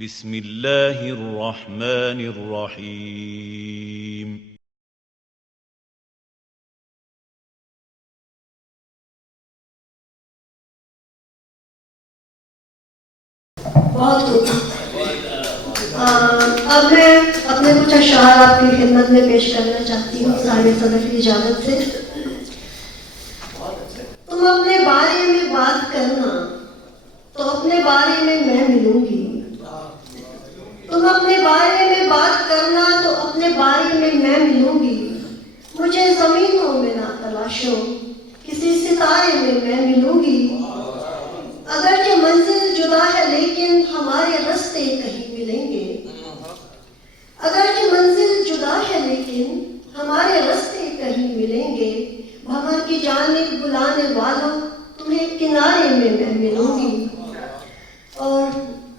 بسم اللہ الرحمن الرحیم. بہت خوب. اب میں اپنے کچھ اشعار آپ کی خدمت میں پیش کرنا چاہتی ہوں صاحب صدر کی اجازت سے. تم اپنے بارے میں بات کرنا تو اپنے بارے میں ملوں گی. تم اپنے بارے میں بات کرنا تو اپنے بارے میں ملوں گی. مجھے زمینوں میں نہ تلاشو، کسی ستارے میں ملوں گی. اگرچہ منزل جدا ہے لیکن ہمارے راستے کہیں ملیں گے. اگرچہ منزل جدا ہے لیکن ہمارے راستے کہیں ملیں گے. بھنور کی جانب بلانے والوں تمہیں کنارے میں ملوں گی. اور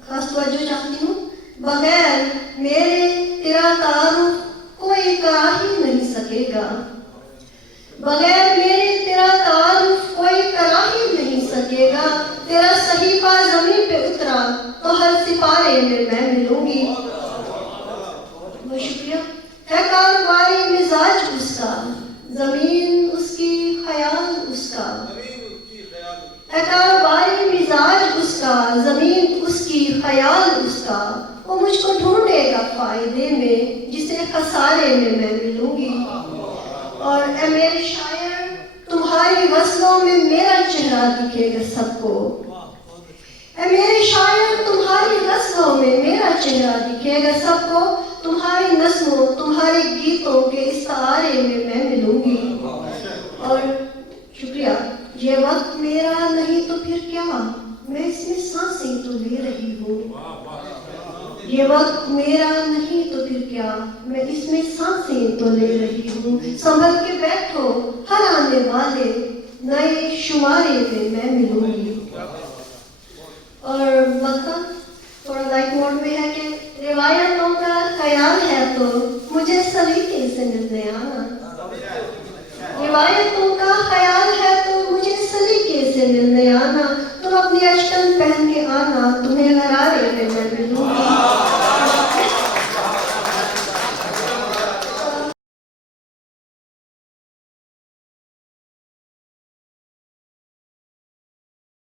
خاص توجہ چاہتی ہوں، بغیر میرے تیرا تعارف کوئی کرا ہی نہیں سکے گا. بغیر میرے تیرا تعارف کوئی کرا ہی نہیں سکے گا. تیرا صحیفہ زمین پہ اترا تو ہر سپارے میں ملوں گی. بہت شکریہ. ہے کاروباری مزاج اس کا، زمین اس کی خیال اس کا. ہے کاروباری مزاج اس کا، زمین اس کی خیال اس کا. وہ مجھ کو ڈھونڈے گا فائدے میں، جسے خسارے میں ملوں گی. اور اے میرے شاعر، تمہاری غزلوں میں میرا چہرہ دکھے گا سب کو. اے میرے شاعر، تمہاری غزلوں میں میرا چہرہ دکھے گا سب کو. تمہاری نظموں، تمہارے گیتوں کے استعارے میں ملوں گی. اور شکریہ. یہ وقت میرا نہیں تو پھر کیا، میں اس میں سانسیں تو لے رہی ہوں. یہ وقت میرا نہیں تو پھر کیا، میں اس میں سانسیں تو لے رہی ہوں. سنبھل کے بیٹھو، ہر آنے والے نئے شمارے میں ملوں گی. اور مکہ تھوڑا لائٹ موڈ میں ہے کہ روایتوں کا خیال ہے تو مجھے سلیقے سے ملنے آنا. روایتوں کا خیال ہے تو مجھے سلیقے سے ملنے آنا. تم اپنی اشکن پہن کے آنا، تمہیں غرارے میں ملوں گی.